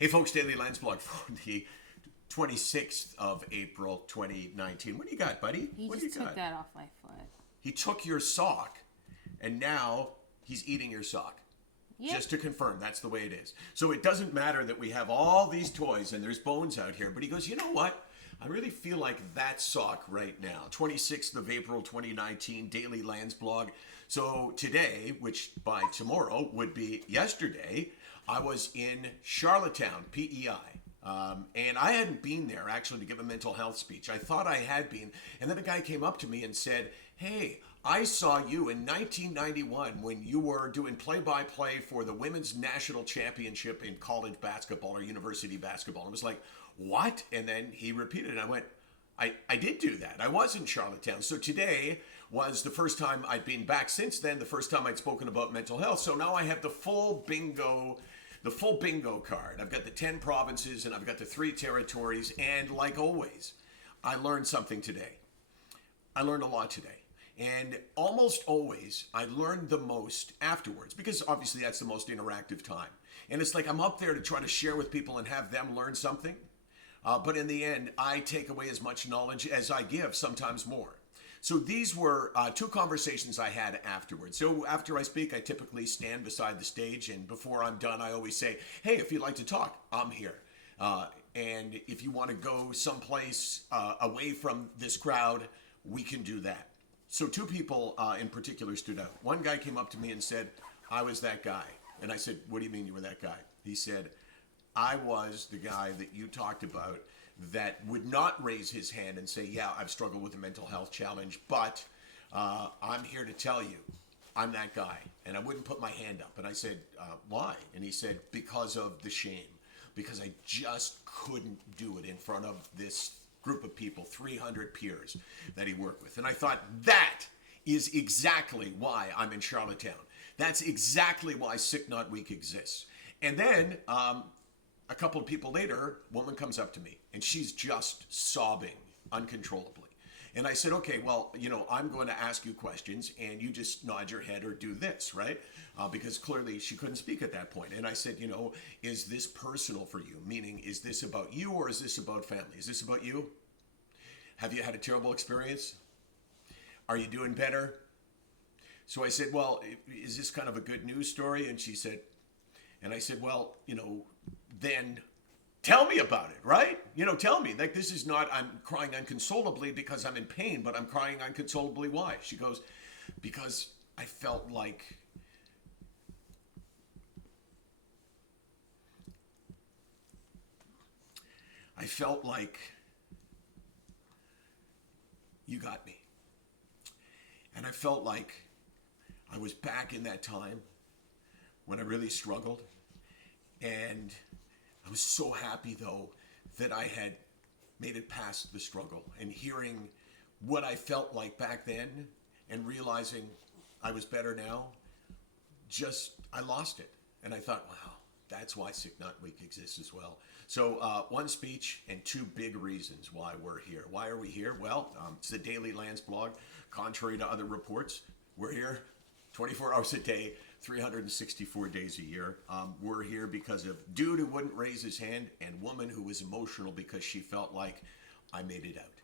Hey folks, Daily Landsblog for the 26th of April 2019. What do you got, buddy? He What do just you took got? that off my foot. He took your sock and now he's eating your sock. Yep. Just to confirm, that's the way it is. So it doesn't matter that we have all these toys and there's bones out here, but he goes, you know what? I really feel like that sock right now. 26th of April 2019, Daily Landsblog. So today, which by tomorrow would be yesterday, I was in Charlottetown, PEI. And I hadn't been there actually to give a mental health speech. I thought I had been. And then a guy came up to me and said, hey, I saw you in 1991 when you were doing play-by-play for the women's national championship in college basketball or university basketball. And I was like, what? And then he repeated it. I went, I did do that. I was in Charlottetown. So today was the first time I'd been back since then, the first time I'd spoken about mental health. So now I have the full bingo card. I've got the 10 provinces and I've got the 3 territories. And like always, I learned something today. I learned a lot today. And almost always, I learned the most afterwards because obviously that's the most interactive time. And it's like I'm up there to try to share with people and have them learn something. But in the end, I take away as much knowledge as I give, sometimes more. So these were 2 conversations I had afterwards. So after I speak, I typically stand beside the stage. And before I'm done, I always say, hey, if you'd like to talk, I'm here. And if you want to go someplace away from this crowd, we can do that. So 2 people in particular stood out. One guy came up to me and said, I was that guy. And I said, what do you mean you were that guy? He said, I was the guy that you talked about that would not raise his hand and say, yeah, I've struggled with a mental health challenge, but I'm here to tell you I'm that guy. And I wouldn't put my hand up. And I said, why? And he said, because of the shame. Because I just couldn't do it in front of this group of people, 300 peers that he worked with. And I thought, that is exactly why I'm in Charlottetown. That's exactly why SickNotWeak exists. And then a couple of people later, a woman comes up to me and she's just sobbing uncontrollably. And I said, okay, well, I'm going to ask you questions and you just nod your head or do this, right? Because clearly she couldn't speak at that point. And I said, is this personal for you? Meaning, is this about you or is this about family? Is this about you? Have you had a terrible experience? Are you doing better? So I said, well, is this kind of a good news story? And she said, and I said, well, then tell me about it, right? Tell me. Like, this is not, I'm crying unconsolably because I'm in pain, but I'm crying unconsolably. Why? She goes, because I felt like you got me. And I felt like I was back in that time when I really struggled. And I was so happy, though, that I had made it past the struggle. And hearing what I felt like back then and realizing I was better now, I lost it. And I thought, wow, that's why SickNotWeak exists as well. So 1 speech and 2 big reasons why we're here. Why are we here? Well, it's the Daily Landsblog. Contrary to other reports, we're here 24 hours a day, 364 days a year. We're here because of dude who wouldn't raise his hand and woman who was emotional because she felt like I made it out.